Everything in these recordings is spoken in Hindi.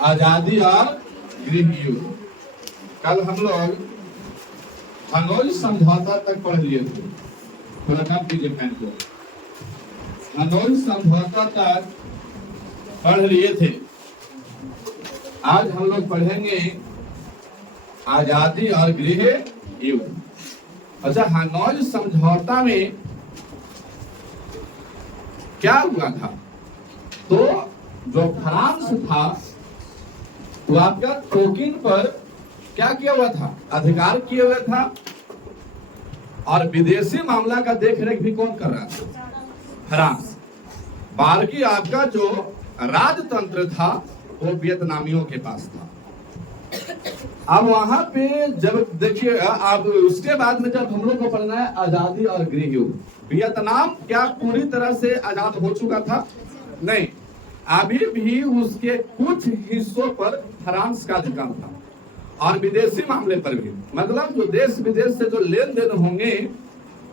आजादी और गृह युद्ध। कल हम लोग हनोई समझौता तक पढ़ लिए थे। थोड़ा कम कीजिए फैन को। हनोई समझौता तक पढ़ लिए थे। आज हम लोग पढ़ेंगे आजादी और गृह युद्ध। अच्छा, हनोई समझौता में क्या हुआ था? तो जो फ्रांस था वो आपका टोकिन पर क्या किया हुआ था? अधिकार किए हुआ था। और विदेशी मामला का देख रेख भी कौन कर रहा था? फ्रांस। बाकी आपका जो राजतंत्र था वो वियतनामियों के पास था। अब वहां पे जब देखिए, अब उसके बाद में जब हम लोग को पढ़ना है आजादी और गृह युद्ध। वियतनाम क्या पूरी तरह से आजाद हो चुका था? नहीं, अभी भी उसके कुछ हिस्सों पर फ्रांस का अधिकार था। और विदेशी मामले पर भी, मतलब जो देश विदेश से जो लेन देन होंगे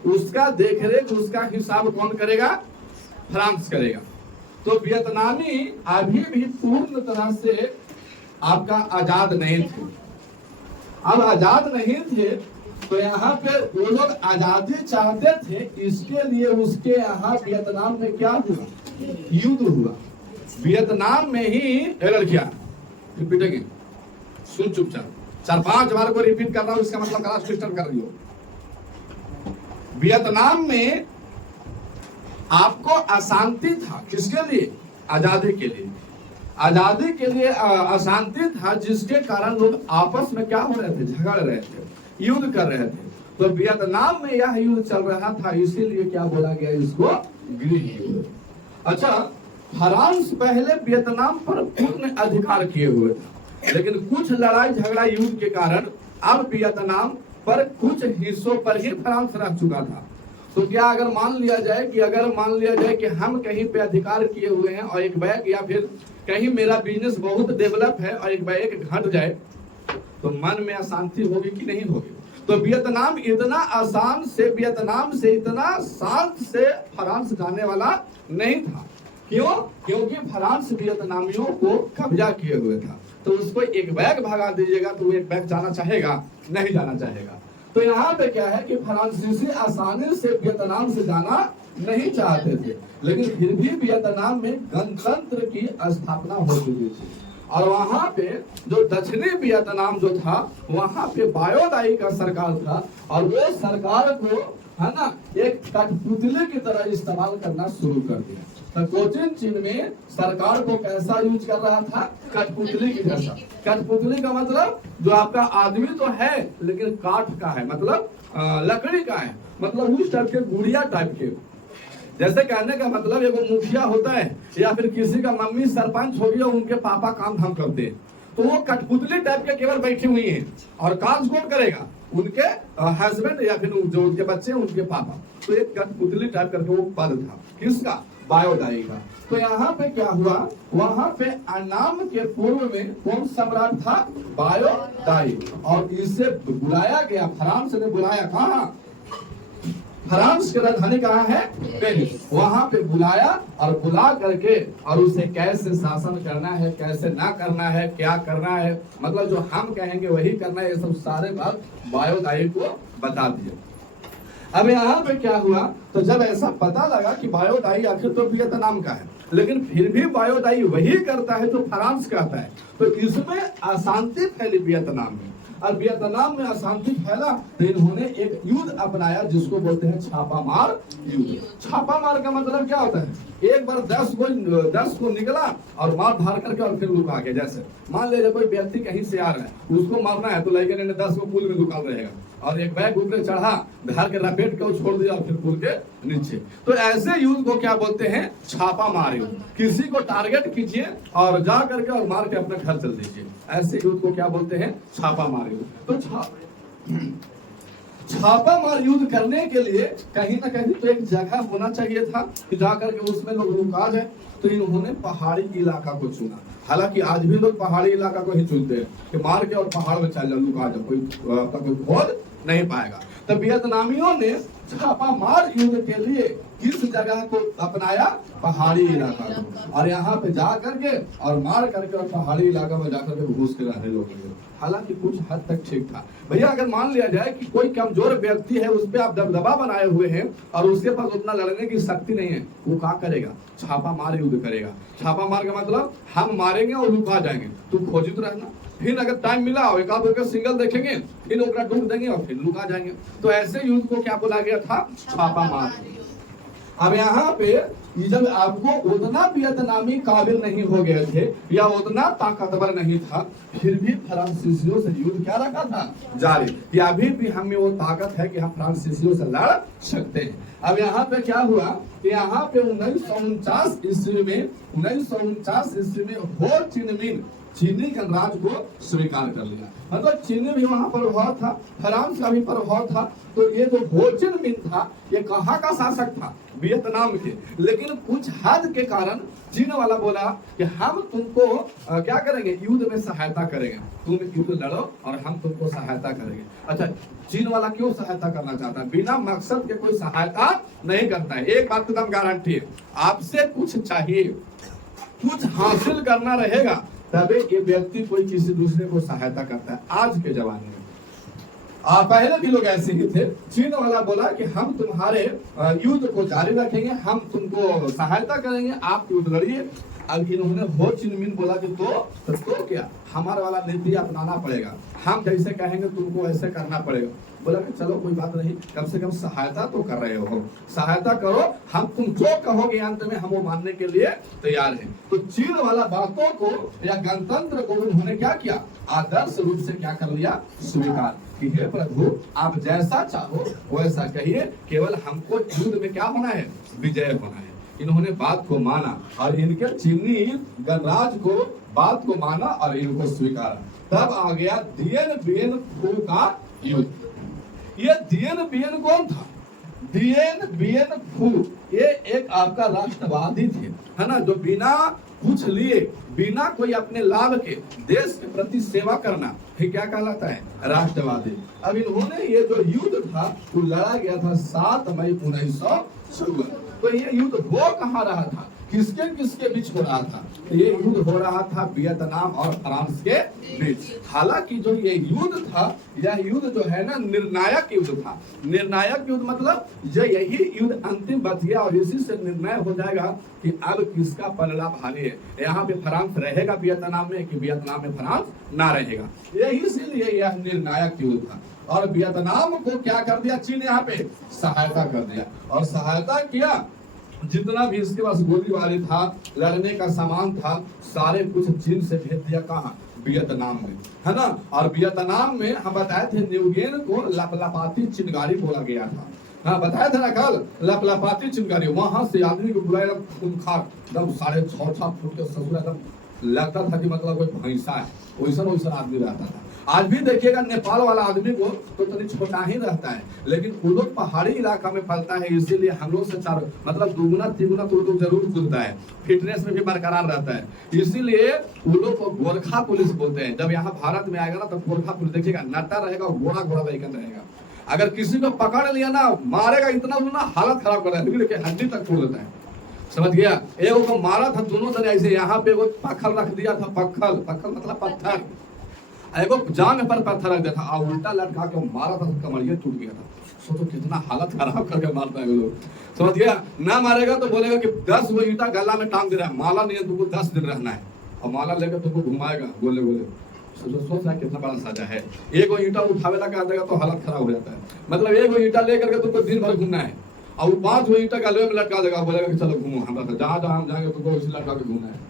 उसका देखरेख, उसका हिसाब कौन करेगा? फ्रांस करेगा। तो वियतनामी अभी भी पूर्ण तरह से आपका आजाद नहीं थे। अब आजाद नहीं थे तो यहाँ पे वो लोग आजादी चाहते थे, इसके लिए उसके यहाँ वियतनाम में क्या हुआ? युद्ध हुआ। वियतनाम में ही लड़कियां रिपीटेंगे, सुन चुपचाप, 4-5 बार को रिपीट कर रहा हूं, इसका मतलब क्लास डिस्टर्ब कर रही हो। वियतनाम में आपको अशांति था, किसके लिए? आजादी के लिए। आजादी के लिए अशांति था, जिसके कारण लोग आपस में क्या हो रहे थे? झगड़ रहे थे, युद्ध कर रहे थे। तो वियतनाम में यह युद्ध चल रहा था, इसीलिए क्या बोला गया इसको? गृह युद्ध। अच्छा, फ्रांस पहले वियतनाम पर पूर्ण अधिकार किए हुए था, लेकिन कुछ लड़ाई झगड़ा युद्ध के कारण अब वियतनाम पर कुछ हिस्सों पर ही फ्रांस रह चुका था। तो क्या अगर मान लिया जाए कि हम कहीं पे अधिकार किए हुए हैं और एक बैग, या फिर कहीं मेरा बिजनेस बहुत डेवलप है और एक बैग घट जाए, तो मन में अशांति होगी कि नहीं होगी? तो वियतनाम इतना आसान से, वियतनाम से इतना शांत से फ्रांस जाने वाला नहीं था। क्यों? क्योंकि फ्रांस वियतनामियों को कब्जा किए हुए था। तो उसको एक बैग भगा दीजिएगा तो वो एक बैग जाना चाहेगा? नहीं जाना चाहेगा। तो यहाँ पे क्या है कि फ्रांसीसी आसानी से वियतनाम से जाना नहीं चाहते थे, लेकिन फिर भी वियतनाम में गणतंत्र की स्थापना हो चुकी थी। और वहां पे जो दक्षिणी वियतनाम जो था, वहां पे बायो दाई का सरकार था, और वो सरकार को, है ना, एक कठपुतली की तरह इस्तेमाल करना शुरू कर दिया। तो कोचिन चीन में सरकार को कैसा यूज कर रहा था? कठपुतली की जैसा। कठपुतली का मतलब जो आपका आदमी तो है लेकिन काठ का है, मतलब लकड़ी का है, मतलब उस टाइप के गुड़िया टाइप के। जैसे कहने का मतलब एगो मुखिया होता है या फिर किसी का मम्मी सरपंच हो गया, उनके पापा काम धाम करते हैं, तो वो कठपुतली टाइप के केवल बैठी हुई हैं और काम कौन करेगा? उनके हस्बैंड या फिर जो उनके बच्चे हैं, उनके पापा। तो एक कठपुतली टाइप करके वो पद था, किसका? बायो दाई का। तो यहाँ पे क्या हुआ? वहां पे अन्नाम के पूर्व में कौन सम्राट था? बायो दाई। और इसे बुलाया गया, फ्रांस ने बुलाया। कहाँ? फ्रांस की राजधानी कहाँ है? पेरिस। वहां पे बुलाया और बुला करके और उसे कैसे शासन करना है, कैसे ना करना है, क्या करना है, मतलब जो हम कहेंगे वही करना है, ये सब सारे बात बायो दाई को बता दिए। अब यहाँ पे क्या हुआ? तो जब ऐसा पता लगा कि बायो दाई आखिर तो वियतनाम का है, लेकिन फिर भी बायो दाई वही करता है जो फ्रांस कहता है, तो इसमें अशांति फैली वियतनाम में। और वियतनाम में अशांति फैला तो इन्होंने एक युद्ध अपनाया जिसको बोलते हैं छापामार युद्ध। छापामार का मतलब क्या होता है? एक बार 10 को निकला और मार धार करके और फिर लुका के। जैसे मान लीजिए कोई व्यक्ति कहीं से आ रहा है, उसको मारना है, तो लड़के ने 10 को पुल में लुका रहेगा और एक बैग ऊपर चढ़ा, धार के लपेट के छोड़ दिया और फिर पुल के नीचे। तो ऐसे युद्ध को क्या बोलते हैं? छापा मार युद्ध। किसी को टारगेट कीजिए और जा करके और मार के अपने घर चल दीजिए, ऐसे युद्ध को क्या बोलते हैं? छापा मार युद्ध। तो छापा मार युद्ध करने के लिए कहीं ना कहीं तो एक जगह होना चाहिए था कि जाकर के उसमें लोग रुका जाए। तो इन्होंने पहाड़ी इलाका को चुना। हालांकि आज भी लोग पहाड़ी इलाका को ही चुनते हैं कि मार के और पहाड़ में चल जाओ, लुका जाओ, कोई खोज नहीं पाएगा। तो वियतनामियों ने छापामार युद्ध के लिए किस जगह को अपनाया? पहाड़ी इलाका को। और यहाँ पे जा करके और मार करके और पहाड़ी इलाका में जाकर के घुस के रहने लोग। हालांकि कुछ हद तक ठीक था। भैया अगर मान लिया जाए कि कोई कमजोर व्यक्ति है, उस पर आप दबदबा बनाए हुए हैं और उसके पास उतना लड़ने की शक्ति नहीं है, वो क्या करेगा? छापा मार युद्ध करेगा। छापा मार का मतलब हम मारेंगे और लुका जाएंगे, तुम खोजित रहना। फिर अगर टाइम मिला और एकाध होकर सिंगल देखेंगे, फिर ओकरा डूब देंगे और फिर लुका जाएंगे। तो ऐसे युद्ध को क्या बोला गया था? छापा मार। अब यहाँ पे जब आपको उतना वियतनामी काबिल नहीं हो गए थे या उतना ताकतवर नहीं था, फिर भी फ्रांसीसियों से युद्ध क्या रखा था? जारी। कि अभी भी हमें वो ताकत है कि हम फ्रांसीसियों से लड़ सकते हैं। अब यहाँ पे क्या हुआ कि यहाँ पे 1949 ईस्वी में हो चिन मिन चीनी गणराज्य को स्वीकार कर लिया। मतलब चीनी भी वहां प्रभाव था, फ्रांस का भी प्रभाव था। तो ये जो हो चिन मिन था, ये कहाँ का शासक था? वियतनाम के। लेकिन कुछ हद के कारण चीन वाला बोला कि हम तुमको क्या करेंगे? युद्ध में सहायता करेंगे, तुम युद्ध लड़ो और हम तुमको सहायता करेंगे। अच्छा, चीन वाला क्यों सहायता करना चाहता है? बिना मकसद के कोई सहायता नहीं करता है। एक बात एकदम गारंटी है, आपसे कुछ चाहिए, कुछ हासिल करना रहेगा, तभी ये व्यक्ति कोई किसी दूसरे को सहायता करता है। आज के जमाने में पहले भी लोग ऐसे ही थे। चीन वाला बोला कि हम तुम्हारे युद्ध को जारी रखेंगे, हम तुमको सहायता करेंगे, आप युद्ध लड़िए। अब इन्होंने हो चिन मिन बोला कि तो क्या, हमारा वाला नीति अपनाना पड़ेगा, हम जैसे कहेंगे तुमको ऐसे करना पड़ेगा। बोला कि चलो कोई बात नहीं, कम से कम सहायता तो कर रहे हो, सहायता करो, हम तुम जो कहोगे अंत में हम वो मानने के लिए तैयार हैं। तो चीन वाला बातों को या गणतंत्र को उन्होंने क्या किया? आदर्श रूप से क्या कर लिया? स्वीकार कि हे प्रभु, आप जैसा चाहो वैसा कहिए, केवल हमको युद्ध में क्या होना है? विजय होना है। इन्होंने बात को माना और इनके चीनी गणराज्य को बात को माना और इनको स्वीकारा। तब आ गया दिएन बिएन फू का युद्ध। ये दिएन बिएन कौन था? दिएन बिएन फू ये एक आपका राष्ट्रवादी थे, है ना, जो बिना कुछ लिए, बिना कोई अपने लाभ के देश के प्रति सेवा करना, फिर क्या कहलाता है? राष्ट्रवादी। अब इन्होंने ये जो युद्ध था वो लड़ा गया था 7 मई 1954। तो ये युद्ध हो कहाँ रहा था? किसके किसके बीच हो रहा था? ये युद्ध हो रहा था वियतनाम और फ्रांस के बीच। हालांकि जो ये युद्ध था, यह युद्ध जो है ना, निर्णायक युद्ध था। निर्णायक युद्ध मतलब जो यही युद्ध अंतिम बच गया और इसी से निर्णय हो जाएगा कि अब किसका पलड़ा भारी है। यहाँ पे फ्रांस रहेगा वियतनाम में कि वियतनाम में फ्रांस ना रहेगा। यही इसीलिए यह निर्णायक युद्ध था। और वियतनाम को क्या कर दिया? चीन यहाँ पे सहायता कर दिया और सहायता किया। जितना भी इसके पास गोलीबारी था, लड़ने का सामान था, सारे कुछ चीन से भेज दिया। कहाँ? वियतनाम में, है ना। और वियतनाम में हम बताए थे न्यूगेन को लपलपाती चिनगारी बोला गया था। हाँ, बताया था ना कल, लपलपाती चिनगारी। वहां से आदमी को बुलाया, खूंखार एकदम 6.5 फुट के ससुर, एकदम लगता था कि मतलब कोई भैंसा है, वैसा आदमी रहता था। आज भी देखिएगा नेपाल वाला आदमी को तो थोड़ी छोटा ही रहता है, लेकिन वो लोग पहाड़ी इलाका में पलता है, इसीलिए हम लोग से मतलब दुगुना तिगुना तो लोग जरूर कूदता है, फिटनेस में भी बरकरार रहता है। इसीलिए वो लोग को गोरखा पुलिस बोलते हैं। जब यहाँ भारत में आएगा ना तो गोरखा पुलिस देखिएगा, नटा रहेगा, घोड़ा लैकन रहेगा। अगर किसी को पकड़ लिया ना, मारेगा इतना हालत खराब कर देगा, हड्डी तक तोड़ देता है। समझ गया? एगो को मारा था दोनों तरह ऐसे, यहाँ पे वो पत्थर रख दिया था, पत्थर मतलब पत्थर, एगो जांग पर पत्थर रख दिया था और उल्टा लटका के मारा था, कमरिया टूट गया था। सोचो कितना हालत खराब करके मारता है लोग। समझ गया? ना मारेगा तो बोलेगा कि 10 वो ईंटा गला में टांग दे रहा है, माला नहीं है तुमको 10 दिन रहना है, और माला लेकर तुमको घुमाएगा गोले गोले। सोच रहा कितना बड़ा साजा है। एक वो ईंटा उठावे लगा देगा तो हालत खराब हो जाता है। मतलब एक वो ईंटा लेकर के तुमको दिन भर घूमना है और 5 वो ईंटा गले में लटका देगा, बोलेगा कि चलो घूमो, हमारा जहाँ जहाँ हम जाएंगे तुमको उसी लटका के घूमना है।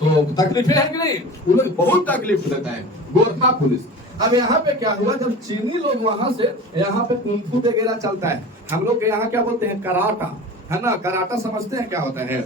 तो तकलीफें है कि नहीं? वो लोग बहुत तकलीफ देता है गोरखा पुलिस। अब यहाँ पे क्या हुआ, जब चीनी लोग वहां से, यहाँ पे कुंफू वगैरह चलता है, हम लोग के यहाँ क्या बोलते हैं? कराटा, है ना। कराटा समझते हैं क्या होता है?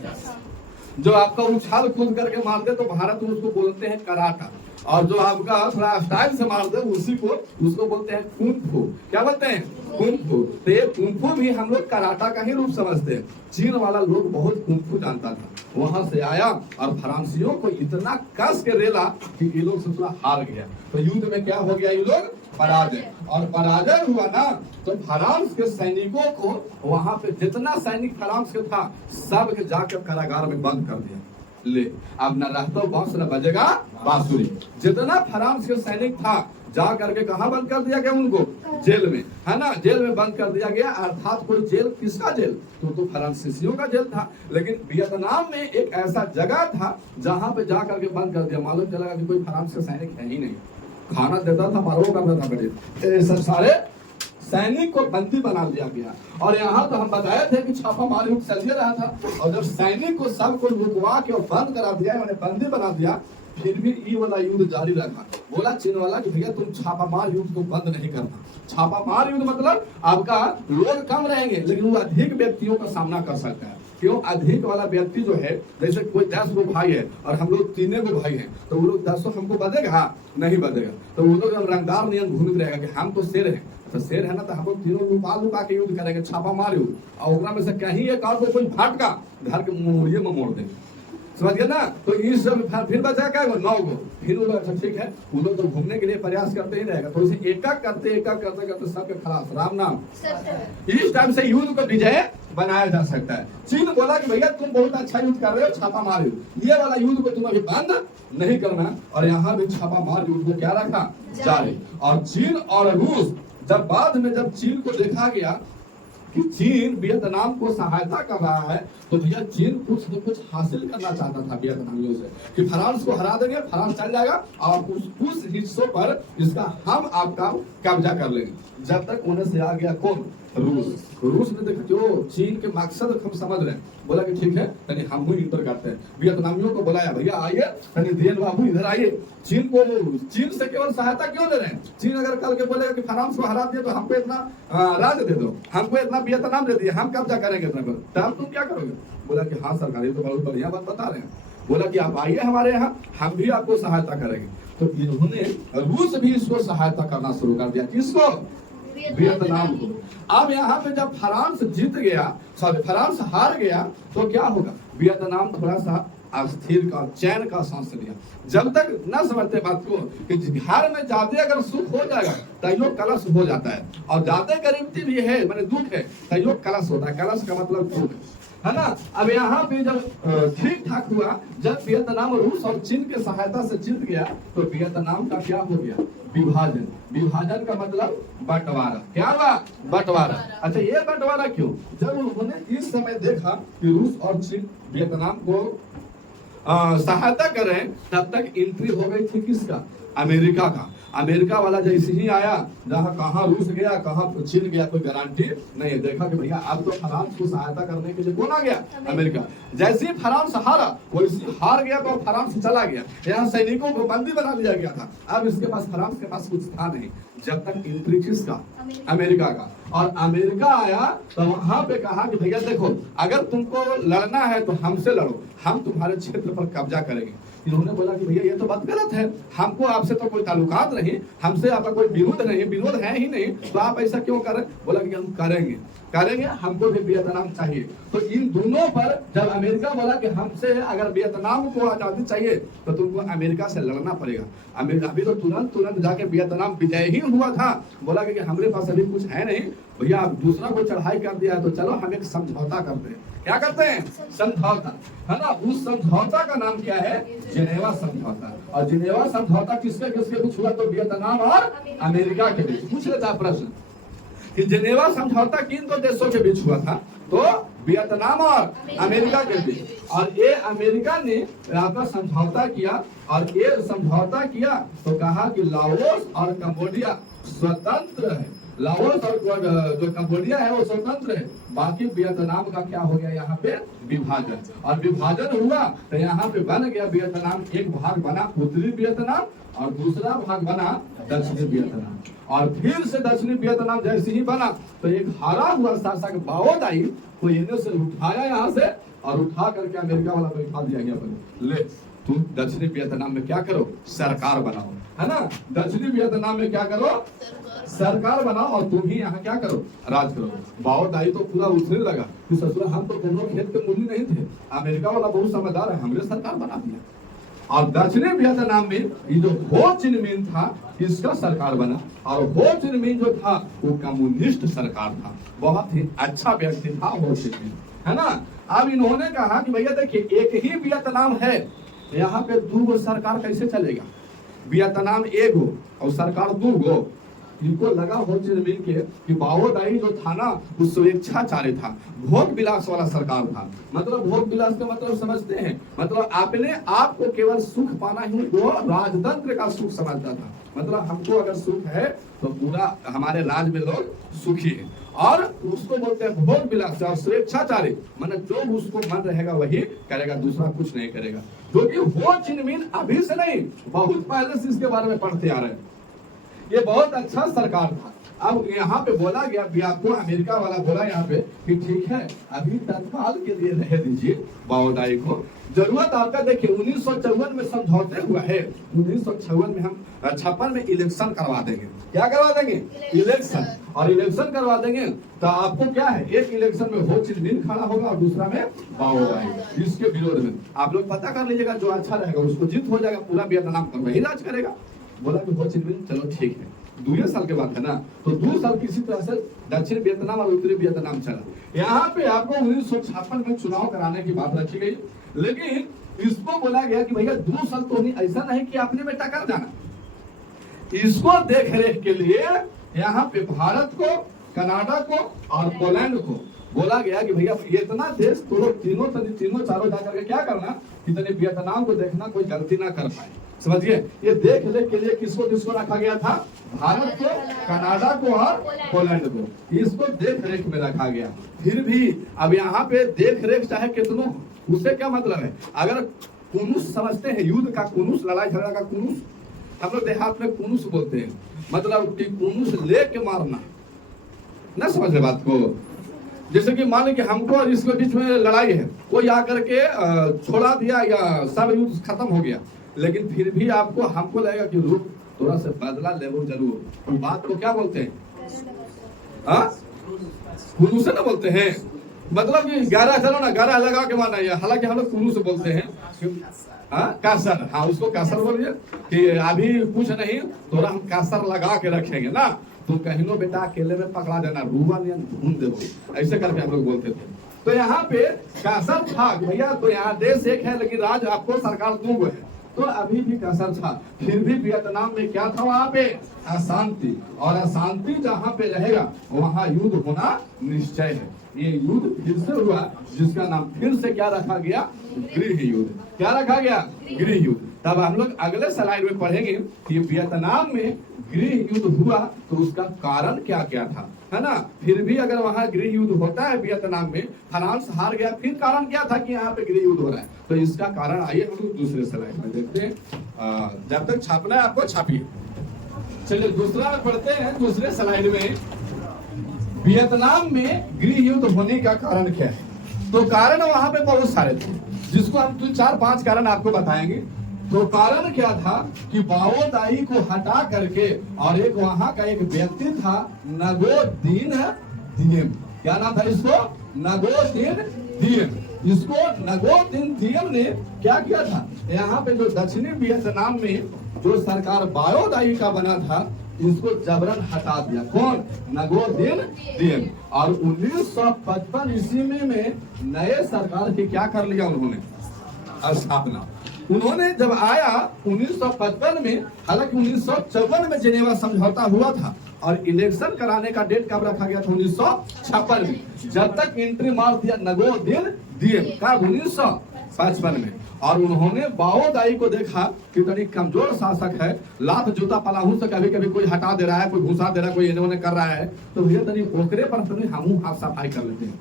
जो आपका उछाल कूद करके मार दे तो भारत में उसको बोलते हैं कराटा, और जो आपका थोड़ा स्टाइल से मार दे उसी को उसको बोलते हैं कुंग फू। क्या बोलते हैं? कुंग फू। तो ये कुंग फू भी हम लोग कराटा का ही रूप समझते हैं। चीन वाला लोग बहुत कुंग फू जानता था, वहां से आया और फ्रांसीसियों को इतना कस के रेला कि ये लोग सब हार गया। तो युद्ध में क्या हो गया, ये लोग पराजय, और पराजय हुआ ना तो फ्रांस के सैनिकों को वहां पे जितना सैनिक फ्रांस के था सब के जाकर कारागार में बंद कर दिया। ले अब न रहता बांस न बजेगा बांसुरी। जितना फ्रांस के सैनिक था जा करके कहा बंद कर दिया गया उनको? जेल में, है ना, जेल में बंद कर दिया गया। अर्थात कोई जेल, किसका जेल? तो फ्रांसीसियों का जेल था। लेकिन वियतनाम में एक ऐसा जगह था जहां पे जा करके बंद कर दिया। मालूम चला कि कोई फ्रांस का सैनिक है ही नहीं, खाना देता था, मारो करता था, बड़े सब सारे सैनिक को बंदी बना दिया गया। और यहाँ तो हम बताए थे कि छापा मारी चल रहा था, और जब सैनिक को सबको रुकवा के और बंद करा दिया, मैंने बंदी बना दिया, फिर भी ये वाला युद्ध जारी रखा। बोला चीन वाला कि भैया तुम छापामार युद्ध को बंद नहीं करना। छापामार युद्ध मतलब आपका लोग कम रहेंगे लेकिन वो अधिक व्यक्तियों का सामना कर सकता है। क्यों? अधिक वाला व्यक्ति जो है, जैसे कोई 10 गो भाई है और हम लोग 3 गो भाई हैं, तो वो लोग 10 हमको बदेगा? नहीं बदेगा। तो वो लोग रंगदार नियम घूमित रहेगा कि हम तो शेर हैं, तो शेर है ना, तो हम लोग तीनों लुका के युद्ध करेंगे, छापा मार युद्ध, और में से कहीं एक और कोई फटका घर के मुड़िए में मोड़ देंगे। समझ गए ना? तो इस सब फिर बचा क्या? 9 गो। फिर वो लोग ठीक है, वो लोग तो घूमने के लिए प्रयास करते ही रहेगा। तो इसे एक करते करते सबके खलास, राम नाम। इस टाइम से युद्ध को विजय बनाया जा सकता है। चीन बोला कि भैया तुम बहुत अच्छा युद्ध कर रहे हो, छापा मार युद्ध, ये वाला युद्ध को तुम अभी बंद नहीं करना। और यहाँ भी छापा मार युद्ध को क्या रखा? जारी। और चीन और रूस जब बाद में जब चीन को देखा गया कि चीन वियतनाम को सहायता कर रहा है, तो भैया चीन कुछ न कुछ हासिल करना चाहता था वियतनामियों से कि फ्रांस को हरा देंगे, फ्रांस चल जाएगा और उस हिस्सों पर इसका हम आपका कब्जा कर लेंगे। जब तक उन्हें से आ गया कौन? रूस ने देखा जो चीन के मकसद हम समझ रहे हैं, बोला कि ठीक है तनी हम भी इंटर करते हैं। वियतनामियों को बुलाया, भैया आइए तनी दियन बाबू इधर आइए। चीन से केवल सहायता क्यों ले रहे हैं? चीन अगर कल के बोलेगा कि फ्रांस को हरा दिए तो हमको इतना राज्य दे दो, हमको इतना वियतनाम दे दिए, हम कब्जा करेंगे इतना पर, तब तुम क्या करोगे? बोला कि हाँ सरकार, ये तो बहुत बढ़िया बात बता रहे हैं। बोला कि आप आइए हमारे यहाँ, हम भी आपको सहायता करेंगे। तो इन्होंने रूस भी इसको सहायता करना शुरू कर दिया। किसको? वियतनाम को। अब यहाँ पे जब फ्रांस जीत गया, सॉरी फ्रांस हार गया, तो क्या होगा? वियतनाम थोड़ा सा अस्थिर का, चैन का सांस लिया। जब तक न समझते बात को कि घर में जाते अगर सुख हो जाएगा तैयो कलश हो जाता है, और जाते गरीबी भी है मैंने दुख है तैयो कलश होता है। कलश का मतलब दुख है ना। अब यहाँ पे जब ठीक ठाक हुआ, जब वियतनाम रूस और चीन के सहायता से जीत गया, तो वियतनाम का क्या हो गया? विभाजन। विभाजन का मतलब बंटवारा। क्या हुआ? बंटवारा। अच्छा ये बंटवारा क्यों? जब उन्होंने इस समय देखा कि रूस और चीन वियतनाम को सहायता कर रहे हैं, तब तक एंट्री हो गई थी किसका? अमेरिका का। अमेरिका वाला जैसे ही आया, जहाँ कहाँ रूस गया कहाँ चीन गया कोई गारंटी नहीं है। देखा कि भैया अब तो फ्रांस को सहायता करने के लिए कौन आ गया? अमेरिका। जैसे ही फ्रांस हारा, वैसे हार गया तो फ्रांस चला गया। यहाँ सैनिकों को बंदी बना लिया गया था। अब इसके पास, फ्रांस के पास कुछ था नहीं, जब तक एंट्री किसका? अमेरिका का। और अमेरिका आया तो वहां पे कहा कि भैया देखो, अगर तुमको लड़ना है तो हमसे लड़ो, हम तुम्हारे क्षेत्र पर कब्जा करेंगे। इन्होंने बोला कि भैया ये तो बात गलत है, हमको आपसे तो कोई ताल्लुकात नहीं, हमसे आपका कोई विरोध नहीं, विरोध है ही नहीं, तो आप ऐसा क्यों कर रहे? बोला कि हम करेंगे, हमको भी वियतनाम चाहिए। तो इन दोनों पर जब अमेरिका बोला कि हमसे अगर वियतनाम को आजादी चाहिए तो तुमको अमेरिका से लड़ना पड़ेगा। अभी तो तुरंत जाके वियतनाम विजय ही हुआ था। बोला कि हमारे पास अभी कुछ है नहीं भैया, आप दूसरा को चढ़ाई कर दिया है, तो चलो हम एक समझौता करते हैं। क्या करते हैं? समझौता, है ना। उस समझौता का नाम क्या है? जिनेवा समझौता। और जिनेवा समझौता किसके बीच हुआ? तो वियतनाम और अमेरिका के बीच। पूछ लेता प्रश्न कि जिनेवा समझौता किन दो देशों के बीच हुआ था? तो वियतनाम और अमेरिका के बीच। और ये अमेरिका ने आपका समझौता किया, और ये समझौता किया तो कहा कि लाओस और कंबोडिया स्वतंत्र है। लाओस और जो कंबोडिया है वो स्वतंत्र है। बाकी वियतनाम का क्या हो गया? यहाँ पे विभाजन। और विभाजन हुआ तो यहाँ पे बन गया वियतनाम। एक भाग बना उत्तरी वियतनाम और दूसरा भाग बना दक्षिणी वियतनाम। और फिर से दक्षिणी वियतनाम जैसे ही बना तो एक हारा हुआ शासक बाओ दाई को इन्हें से उठाया यहाँ से और उठा करके अमेरिका वाला बैठा दिया गया, बोले ले तुम दक्षिणी वियतनाम में क्या करो, सरकार बनाओ, है ना। दक्षिणी वियतनाम में क्या करो, सरकार बनाओ, और तुम ही यहाँ क्या करो, राज करो। बाओ दाई तो पूरा उछलने लगा कि ससुरा हम तो दोनों खेत के मूली नहीं थे, अमेरिका वाला बहुत समझदार है, हमने सरकार बना दिया। और दक्षिणी वियतनाम में ये जो हो चिन मिन था, इसका सरकार बना, और हो चिन मिन जो था वो कम्युनिस्ट सरकार था, बहुत ही अच्छा व्यक्ति था हो चिन मिन, है ना। अब इन्होंने कहा कि भैया देखिए एक ही वियतनाम है, यहाँ पे दो सरकार कैसे चलेगा, वियतनाम एक हो और सरकार दो हो। इनको लगा हो चिन मिन के कि बाओ दाई जो था ना वो स्वेच्छाचारी था, भोग विलास वाला सरकार था। मतलब भोग विलास का मतलब समझते हैं, मतलब अपने आप को केवल सुख पाना ही वो राजतंत्र का सुख समझता था। मतलब हमको अगर सुख है तो पूरा हमारे राज में लोग सुखी है, और उसको बोलते हैं भोग विलास और स्वेच्छाचारी, मतलब जो उसको मन रहेगा वही करेगा, दूसरा कुछ नहीं करेगा। जो कि हो चिन मिन अभी से नहीं, बहुत पहले से इसके बारे में पढ़ते आ रहे हैं। ये बहुत अच्छा सरकार था। अब यहाँ पे बोला गया, आपको अमेरिका वाला बोला यहाँ पे कि ठीक है अभी तत्काल के लिए रह दीजिए बाओ दाई को, जरूरत आपका देखिए 1954 में समझौते हुआ है, 1956 में हम 56 में इलेक्शन करवा देंगे। क्या करवा देंगे, इलेक्शन, और इलेक्शन करवा देंगे तो आपको क्या है, एक इलेक्शन में हो चिन मिन खड़ा होगा और दूसरा में बाओ दाई, इसके विरोध में आप लोग पता कर लीजिएगा, जो अच्छा रहेगा उसको जीत हो जाएगा, पूरा वियतनाम पर वही राज करेगा। बोला कि हो चिन मिन चलो ठीक है, 2 साल के बाद है ना, तो 2 साल किसी तरह से दक्षिण वियतनाम और उत्तरी वियतनाम चला। यहाँ पे आपको 1956 में चुनाव कराने की बात रखी गई, लेकिन इसको बोला गया कि भैया 2 साल तो नहीं, ऐसा नहीं कि अपने में टकर जाना, इसको देख रेख के लिए यहाँ पे भारत को, कनाडा को और पोलैंड को बोला गया कि भैया इतना देश तो तीनों चारों जाकर के क्या करना कि वियतनाम को देखना कोई गलती ना कर पाए, समझिए। ये देख रेख के लिए किसको किसको रखा गया था, भारत को, कनाडा को और पोलैंड को, इसको देख रेख में रखा गया। फिर भी अब यहाँ पे देख रेख चाहे कितनों, उससे क्या मतलब है, अगर कुनुस समझते हैं, युद्ध का कुनुस, लड़ाई झगड़ा का कुनुस, हम लोग देहात में कुनुस बोलते हैं, मतलब कि कुनुस लेके मारना, ना समझ रहे बात को। जैसे कि मान लीजिए हमको और इसके बीच में लड़ाई है, कोई आकर के छोड़ा दिया या सब युद्ध खत्म हो गया, लेकिन फिर भी आपको हमको लगेगा कि रुक थोड़ा सा बदला लेवो जरूर, तो बात को क्या बोलते हैं, कुनुस ना बोलते हैं, मतलब कि 11 चलो ना 11 लगा के मारना है, हालांकि हम लोग कुनुस बोलते हैं, कासर, हाँ उसको कासर बोलिए कि अभी कुछ नहीं थोड़ा हम कासर लगा के रखेंगे ना, तुम कहीं बेटा अकेले में पकड़ा देना, रूबा नहीं ढूंढ दो, ऐसे करके हम लोग बोलते थे। तो यहाँ पे कासर था भैया, तो यहाँ देश एक है लेकिन राज आपको सरकार 2 है, तो अभी भी कसर था। फिर भी वियतनाम में क्या था, वहां पे अशांति, और अशांति जहां पे रहेगा वहां युद्ध होना निश्चय है। ये युद्ध फिर से हुआ जिसका नाम फिर से क्या रखा गया, गृह युद्ध। क्या रखा गया, गृह युद्ध। तब हम लोग अगले स्लाइड में पढ़ेंगे कि वियतनाम में गृह युद्ध हुआ तो उसका कारण क्या क्या था, है ना। फिर भी अगर वहां गृह युद्ध होता है वियतनाम में, फ्रांस हार गया, फिर कारण क्या था कि यहाँ पे गृह युद्ध हो रहा है, तो इसका कारण आइए हम लोग दूसरे स्लाइड में देखते हैं। जब तक छापना है आपको छापिए। चलिए दूसरा में पढ़ते हैं, दूसरे स्लाइड में वियतनाम में गृह युद्ध होने का कारण क्या है। तो कारण वहां पे बहुत सारे थे, जिसको हम 4-5 कारण आपको बताएंगे। तो कारण क्या था कि बाओ दाई को हटा करके और एक वहां का एक व्यक्ति था नगोदीन दिएम, क्या नाम था इसको, नगोदीन दिएम। इसको नगोदीन दिएम ने क्या किया था, यहाँ पे जो दक्षिणी वियतनाम में जो सरकार बाओ दाई का बना था, इसको जबरन हटा दिया। कौन, नगोदीन दिएम। और 1955 ईस्वी में नए सरकार की क्या कर लिया उन्होंने, स्थापना। उन्होंने जब आया 1955 में, हालांकि 1954 में जेनेवा समझौता हुआ था और इलेक्शन कराने का डेट कब रखा गया था, 1956 में। जब तक एंट्री मार दिया नगोदीन दिएम का 1955 में। और उन्होंने बाओ दाई को देखा कि तनी कमजोर शासक है, लात जूता पलाहू से कभी कभी कोई हटा दे रहा है, कोई घुसा दे रहा है, कोई इन्होंने कर रहा है, तो भैया तनी ओकरे पर हम हाथ सफाई कर लेते हैं।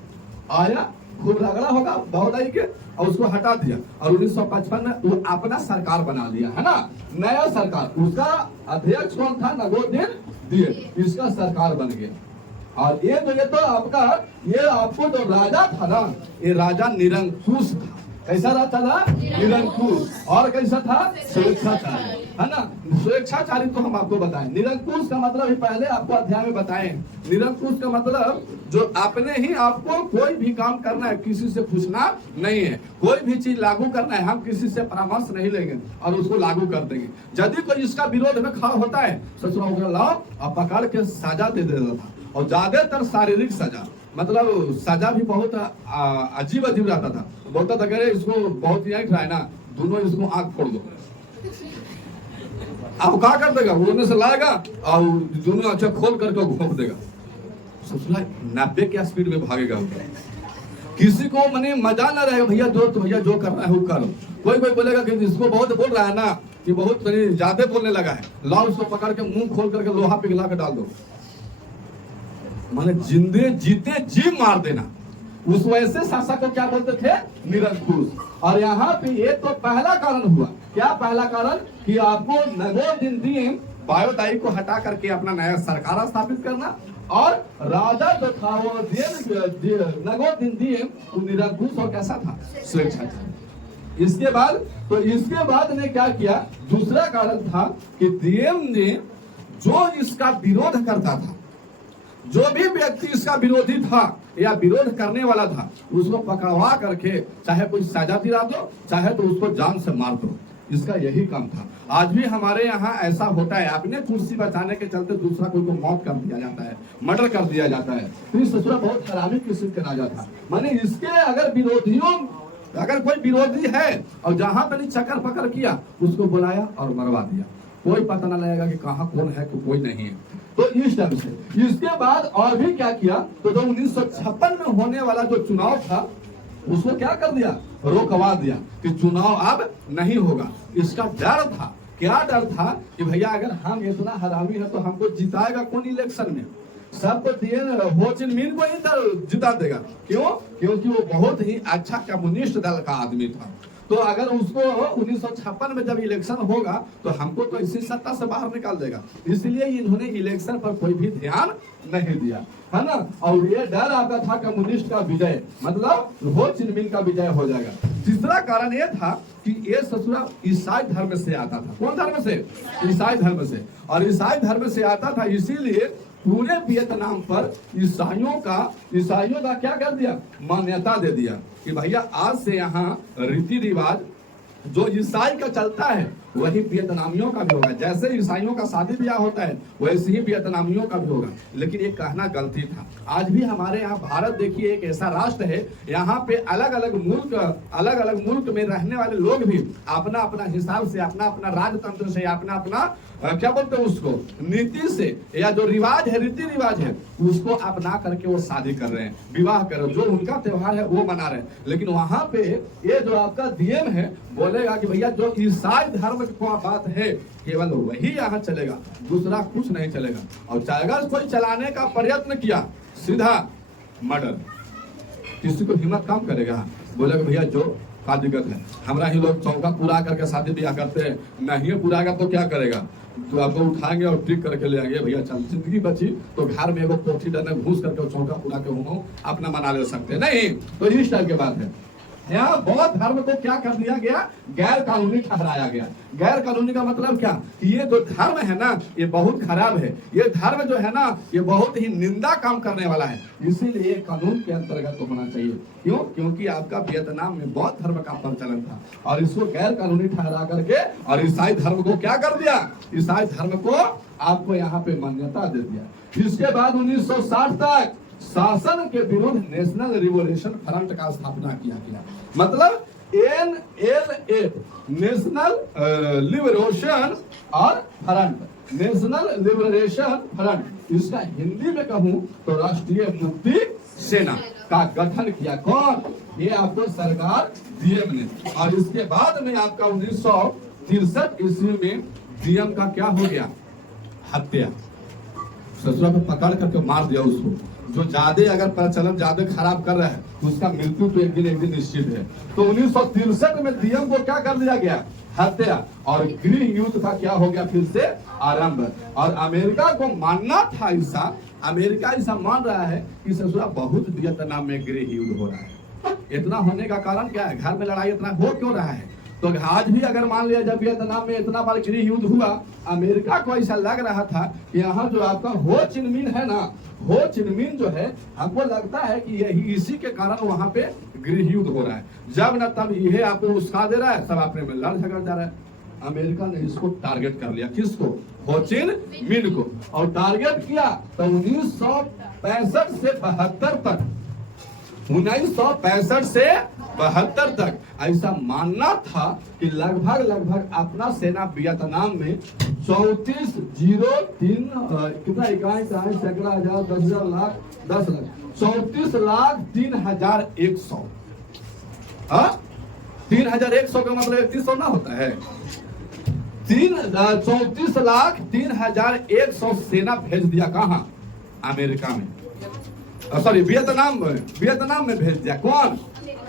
आया, खूब रगड़ा होगा बाओ दाई के और उसको हटा दिया और 1955 में वो अपना सरकार बना लिया, है ना, नया सरकार। उसका अध्यक्ष कौन था, नगोदीन दिएम, इसका सरकार बन गया। और ये तो आपका, ये आपको जो राजा था ना, ये राजा निरंकुश था। कैसा राजा था? निरंकुश। और कैसा था? स्वेच्छाचारी, है ना। स्वेच्छाचारी तो हम आपको बताएं। निरंकुश का मतलब ही पहले आपको अध्याय में बताएं। निरंकुश का मतलब जो अपने ही आपको कोई भी काम करना है, किसी से पूछना नहीं है, कोई भी चीज लागू करना है, हम किसी से परामर्श नहीं लेंगे और उसको लागू कर देंगे। यदि कोई इसका विरोध में खड़ा होता है, ससुराल लाओ और पकड़ के सजा दे देता था। और ज्यादातर शारीरिक सजा, मतलब सजा भी बहुत अजीब अजीब रहता था। बोलता था अरे इसको बहुत यही है ना, दोनों इसको आंख फोड़ दो। अब क्या कर देगा? उड़ने से लाएगा और दोनों अच्छा खोल करके घोंप देगा। ससुराल 90 के स्पीड में भागेगा। किसी को मने मजा ना रहेगा, भैया जो करना है वो करो। कोई बोलेगा कि इसको बहुत बोल रहा है ना, कि बहुत ज्यादा बोलने लगा है, लाओ उसको पकड़ के मुंह खोल करके लोहा पिघला के डाल दो। माने जिंदे जीते जी मार देना। उस वैसे शासक को क्या बोलते थे? निरंकुश। और यहाँ पे ये तो पहला कारण हुआ। क्या पहला कारण? कि आपको नगोदिन बायोदाई को हटा करके अपना नया सरकार स्थापित करना, और राजा जो था वो नगोदिन निरंकुश और कैसा था? स्वेच्छाचारी। इसके बाद ने क्या किया? दूसरा कारण था कि डीएम ने जो इसका विरोध करता था, जो भी व्यक्ति इसका विरोधी था या विरोध करने वाला था, उसको पकड़वा करके चाहे कोई सजा दिला दो, चाहे तो उसको जान से मार दो। इसका यही काम था। आज भी हमारे यहाँ ऐसा होता है, अपने कुर्सी बचाने के चलते दूसरा कोई को मौत कर दिया जाता है, मर्डर कर दिया जाता है। तो इस ससुरा बहुत हरामी किस्म का राजा था। माने इसके अगर कोई विरोधी है और जहां पर चक्कर पकड़ किया, उसको बुलाया और मरवा दिया। कोई पता न लगेगा कि कहाँ कौन है कि कोई नहीं है। तो इस ढंग से इसके बाद और भी क्या किया? तो जो 1956 में होने वाला जो चुनाव था, उसको क्या कर दिया? रोकवा दिया कि चुनाव अब नहीं होगा। इसका डर था। क्या डर था? कि भैया अगर हम इतना हरामी है तो हमको जिताएगा कौन इलेक्शन में? सबको हो चिन मिन को ही जिता देगा। क्यों? क्योंकि वो बहुत ही अच्छा कम्युनिस्ट दल का आदमी था। तो अगर उसको 1956 में जब इलेक्शन होगा तो हमको तो इसी सत्ता से बाहर निकाल देगा। इसलिए इन्होंने इलेक्शन पर कोई भी ध्यान नहीं दिया, है ना। और ये डर आता था कम्युनिस्ट का विजय, मतलब हो चिन्ह का विजय हो जाएगा। तीसरा कारण ये था कि ये ससुरा ईसाई धर्म से आता था। कौन धर्म से? ईसाई धर्म से। और ईसाई धर्म से आता था, इसीलिए पूरे वियतनाम पर ईसाइयों का क्या कर दिया? मान्यता दे दिया कि भैया आज से यहाँ रीति रिवाज जो ईसाई का चलता है वही वियतनामियों का भी होगा। जैसे ईसाइयों का शादी ब्याह होता है वैसे ही वियतनामियों का भी होगा। लेकिन ये कहना गलती था। आज भी हमारे यहाँ भारत देखिए एक ऐसा राष्ट्र है, यहाँ पे अलग अलग मुल्क में रहने वाले लोग भी अपना अपना हिसाब से, अपना अपना राजतंत्र से, अपना अपना क्या बोलते हैं उसको, नीति से, या जो रिवाज है, रीति रिवाज है, उसको अपना करके वो शादी कर रहे हैं, विवाह कर रहे हैं, जो उनका त्योहार है वो मना रहे हैं। लेकिन वहां पे ये जो आपका डीएम है बोलेगा कि भैया जो ईसाई धर्म की बात है केवल वही यहाँ चलेगा, दूसरा कुछ नहीं चलेगा। और अगर कोई चलाने का प्रयत्न किया, सीधा मर्डर। किसी को हिम्मत कम करेगा, बोलेगा भैया जो का दिक्कत है, हमारा ही लोग चौका पूरा करके शादी ब्याह करते हैं, नहीं पूरा तो क्या करेगा? तो आपको उठाएंगे और ट्रिक करके ले आएंगे, भैया चल जिंदगी बची तो घर में वो कोठी डरने घूस करके चौका पूरा के हो अपना मना ले सकते नहीं। तो इस टाइप की बात है। यहाँ बौद्ध धर्म को क्या कर दिया गया? गैर कानूनी ठहराया गया। गैर कानूनी का मतलब क्या? ये जो धर्म है ना ये बहुत खराब है, ये धर्म जो है ना ये बहुत ही निंदा काम करने वाला है, इसीलिए कानून के अंतर्गत तो होना चाहिए। क्यों? क्योंकि आपका वियतनाम में बौद्ध धर्म का प्रचलन था और इसको गैर कानूनी ठहरा करके और ईसाई धर्म को क्या कर दिया? ईसाई धर्म को आपको यहाँ पे मान्यता दे दिया। इसके बाद 1960 तक शासन के विरुद्ध नेशनल रिवोल्यूशन फ्रंट का स्थापना किया गया। मतलब NLF, नेशनल लिबरेशन और फ्रंट, नेशनल लिबरेशन फ्रंट, इसका हिंदी में कहूं तो राष्ट्रीय मुक्ति सेना का गठन किया। कौन? ये आपको सरकार डीएम ने। और इसके बाद में आपका 1963 ईस्वी में डीएम का क्या हो गया? हत्या। ससुरा को पकड़ करके मार दिया उसको। जो ज्यादा अगर प्रचलन ज्यादा खराब कर रहा है उसका मृत्यु तो एक दिन निश्चित है। तो 1963 में डीएम को क्या कर दिया गया? हत्या, और गृह युद्ध का क्या हो गया फिर से आरंभ। और अमेरिका को मानना था ऐसा, अमेरिका ऐसा मान रहा है कि ससुरा बहुत वियतनाम में गृह युद्ध हो रहा है। इतना होने का कारण क्या है, घर में लड़ाई इतना हो क्यों रहा है। तो आज भी अगर मान लिया जब वियतनाम में इतना बार गृह युद्ध हुआ, अमेरिका को ऐसा लग रहा था कि यहाँ जो आपका हो चिन मिन है ना, हो चिन मिन जो है, हमको लगता है कि यही इसी के कारण वहां पे गृह युद्ध हो रहा है। जब न तब यह आपको उस्का दे रहा है, सब अपने में लड़ झगड़ जा रहा है। अमेरिका ने इसको टारगेट कर लिया, किसको, हो चिन मिन को, और टारगेट किया तो 1965 से 72 तक, 1965 से 72 तक ऐसा मानना था कि लगभग अपना सेना वियतनाम में 3403 कितना इकाई सैकड़ा हजार 10,000 लाख 10 लाख 34,03,100 3,100 का मतलब 3100 ना होता है। 34,03,100 सेना भेज दिया कहाँ, अमेरिका में, सॉरी वियतनाम में भेज दिया। कौन,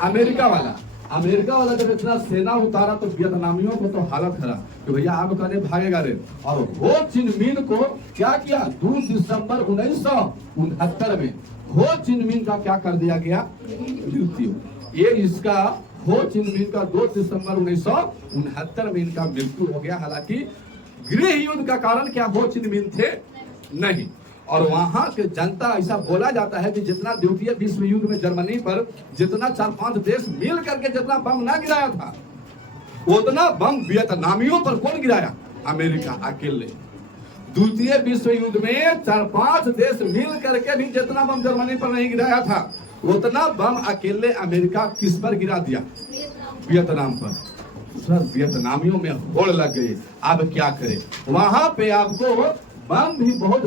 अमेरिका वाला। अमेरिका वाला जब इतना सेना उतारा तो वियतनामियों को तो हालत खराब कि भैया आप कने भागेगा रे। और हो चिन मिन को क्या किया, 2 दिसंबर 1969 में हो चिन मिन का क्या कर दिया गया, मृत्यु। ये इसका हो चिन मिन का 2 दिसंबर 1969 में इनका मृत्यु हो गया। हालांकि गृह युद्ध का कारण क्या हो चिन मिन थे नहीं। और वहां के जनता, ऐसा बोला जाता है कि जितना द्वितीय विश्व युद्ध में जर्मनी पर जितना 4-5 देश मिल करके जितना बम ना गिराया था, उतना बम वियतनामियों पर कौन गिराया, अमेरिका अकेले। द्वितीय विश्व युद्ध में 4-5 देश मिल करके भी जितना बम जर्मनी पर नहीं गिराया था, उतना बम अकेले अमेरिका किस पर गिरा दिया, वियतनाम पर। वियतनामियों में होड़ लग गई। अब क्या करे, वहां पे आपको बम भी बहुत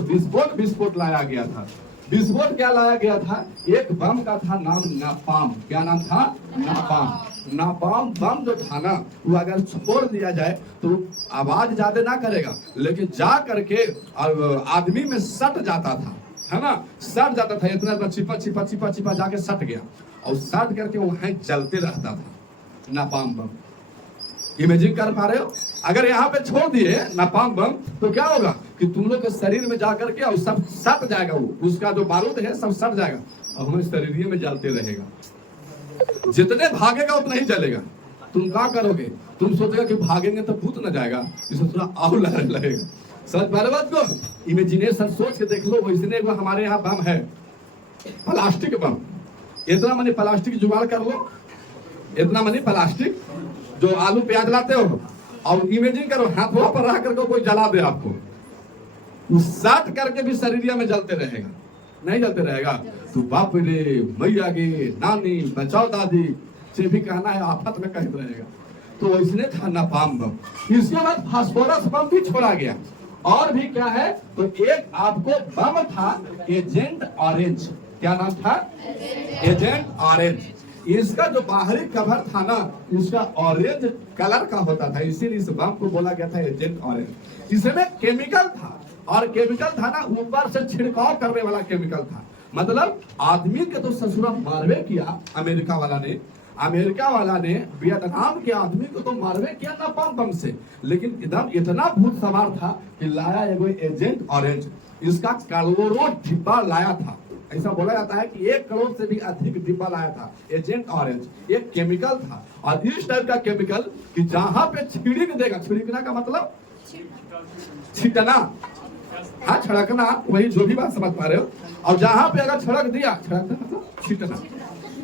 विस्फोट लाया गया था। विस्फोट क्या लाया गया था, एक बम का था नाम नापाम। क्या नाम था, नापाम। नापाम बम जो था ना, वो अगर छोड़ दिया जाए तो आवाज ज्यादा ना करेगा, लेकिन जा करके आदमी में सट जाता था, है ना, सट जाता था। इतना छिपा जाके सट गया, और सट करके वहां जलते रहता था नापाम बम। इमेजिन कर पा रहे हो, अगर यहाँ पे छोड़ दिए नापाम बम तो क्या होगा कि तुम लोग के शरीर में जाकर के और सब सट जाएगा, वो उसका जो बारूद है सब सट जाएगा, और हमें शरीर में जलते रहेगा। जितने भागेगा उतना ही जलेगा। तुम क्या करोगे, तुम सोचेगा कि भागेंगे तो भूत न जाएगा, इससे थोड़ा आग लगेगा। सच बात को इमेजिनेशन सोच के देख लो। वैसे हमारे यहाँ बम है, प्लास्टिक बम। इतना मनी प्लास्टिक जुगाड़ कर लो, इतना मनी प्लास्टिक जो आलू प्याज लाते हो, और इमेजिन करो हाथों पर रख करके कोई जला दे आपको, साथ करके भी शरीर में जलते रहेगा, नहीं जलते रहेगा। तो बाप रे मैया गे नानी बचाओ दादी से भी कहना है, आफत में कहते रहेगा। तो इसने था नापाम बम। इसके बाद फास्फोरस बम भी छोड़ा गया। और भी क्या है, तो एक आपको बम था एजेंट ऑरेंज। क्या नाम था, एजेंट ऑरेंज। इसका जो बाहरी कवर था ना, इसका ऑरेंज कलर का होता था, इसीलिए इस बम को बोला गया था एजेंट ऑरेंज। इसमें केमिकल था, और केमिकल था ना ऊपर से छिड़काव करने वाला केमिकल था। मतलब आदमी के तो ससुरा मारवे किया अमेरिका वाला ने वियतनाम के आदमी को तो मारवे किया ना बम से, लेकिन एकदम इतना भूत सवार था कि लाया एगो एजेंट ऑरेंज। इसका करोड़ों डिब्बा लाया था। ऐसा बोला जाता है कि 1 करोड़ से भी अधिक डिब्बा लाया था एजेंट ऑरेंज। एक केमिकल था, और इस टाइप का केमिकल कि जहां पे छिड़क देगा, छिड़कना का मतलब छिटना, हाँ छिड़कना, वही जो भी बात समझ पा रहे हो। और जहां पे अगर छिड़क दिया, छिड़कना मतलब छिटना,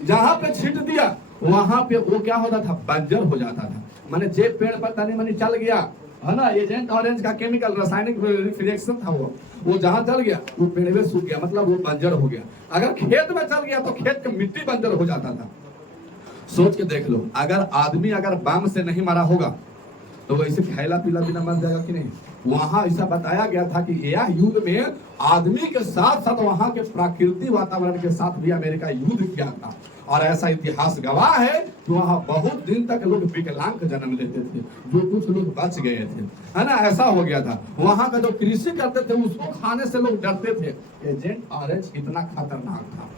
जहां पे छिट दिया वहां पे वो क्या होता था, बंजर हो जाता था। माने जे पेड़ पर तनी मनी चल गया है ना, एजेंट ऑरेंज का केमिकल रासायनिक रिएक्शन था, वो जहां चल गया वो पेड़ में सूख गया, मतलब वो बंजर हो गया। अगर खेत में चल गया तो खेत की मिट्टी बंजर हो जाता था। सोच के देख लो, अगर आदमी अगर बम से नहीं मरा होगा तो वैसे खाइला पीला बिना मर जाएगा कि नहीं। वहां ऐसा बताया गया था कि यह युद्ध में आदमी के साथ साथ वहां के प्राकृतिक वातावरण के साथ भी अमेरिका युद्ध किया था। और ऐसा इतिहास गवाह है कि वहां बहुत दिन तक लोग विकलांग जन्म लेते थे, जो कुछ लोग बच गए थे, है ना, ऐसा हो गया था। वहां का जो कृषि करते थे उसको खाने से लोग डरते थे। एजेंट ऑरेंज इतना खतरनाक था।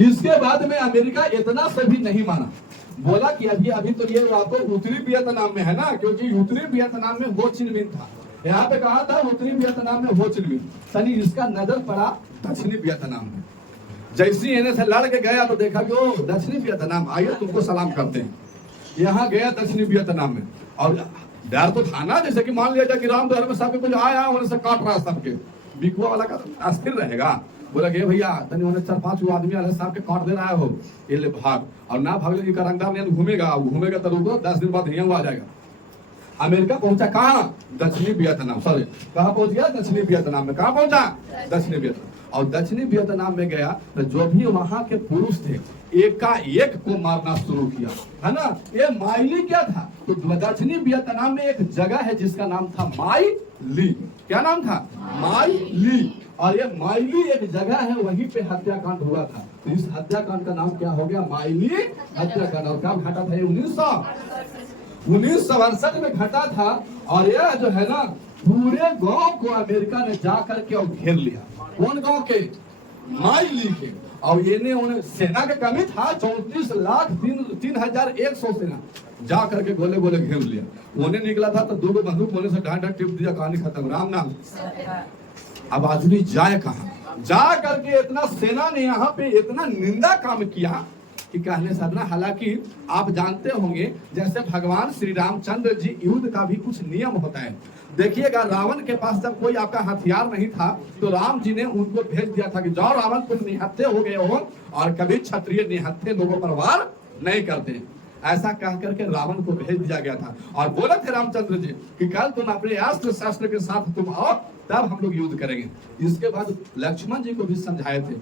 इसके बाद में अमेरिका इतना से भी नहीं माना, बोला कि अभी अभी तो ये तो उत्तरी वियतनाम में है ना, क्योंकि उत्तरी वियतनाम में हो चिन मिन था। यहाँ पे कहा था उत्तरी वियतनाम में हो चिन मिन, तनी इसका नजर पड़ा दक्षिणी वियतनाम में। जैसी इन्हें से लड़ के गया तो देखा कि वो दक्षिणी वियतनाम, आइए तुमको सलाम करते हैं। यहाँ गया दक्षिणी वियतनाम में, और डर तो था ना, जैसे कि मान लिया जाए कि राम दहर में सबके कुछ आया उन्हें से काट रहा सबके, बिकुआ वाला का अस्थिर रहेगा। बोला कि भैया तनी उन्हें 4-5 आदमी वाले साहब के काट दे रहा है हो, ये ले भाग, और ना भाग लेगी रंगदार ने घूमेगा तो रुको 10 दिन बाद यहाँ आ जाएगा। अमेरिका पहुंचा कहाँ? दक्षिणी वियतनाम। सॉरी, कहाँ पहुंच गया? दक्षिणी वियतनाम में। कहाँ पहुंचा? दक्षिणी वियतनाम। और दक्षिणी वियतनाम में गया तो जो भी वहां के पुरुष थे एक का एक को मारना शुरू किया, है ना। ये माइली क्या था? तो दक्षिणी वियतनाम में एक जगह है जिसका नाम था माई ली। क्या नाम था? माई ली। और ये माइली एक जगह है, वहीं पे हत्याकांड हुआ था। तो इस हत्याकांड का नाम क्या हो गया? माइली हत्याकांड। और कब घटा था? 1968 में घटा था। और यह जो है ना पूरे गांव को अमेरिका ने जा करके और घेर लिया। कौन गांव के? माइली के। और ये ने उन्हें सेना के कमी था, 34,03,100 सेना जा करके गोले गोले घेर लिया। उन्हें निकला था तो 2 बंदूक होने से ढांढा टिप दिया, कहानी खत्म। राम नाम। अब आदमी जाए कहाँ? जा करके इतना सेना ने यहाँ पे इतना निंदा काम किया कि कहने साधना। हालांकि आप जानते होंगे जैसे भगवान श्री रामचंद्र जी, युद्ध का भी कुछ नियम होता है। देखिएगा, रावण के पास जब कोई आपका हथियार नहीं था तो राम जी ने उनको भेज दिया था कि जाओ रावण, तुम निहत्थे हो गए हो और कभी क्षत्रिय निहत्थे लोगों पर वार नहीं करते। ऐसा कह करके रावण को भेज दिया गया था। और बोले थे रामचंद्र जी कि कल तुम अपने अस्त्र शस्त्र के साथ तुम आओ, तब हम लोग युद्ध करेंगे। इसके बाद लक्ष्मण जी को भी समझाए थे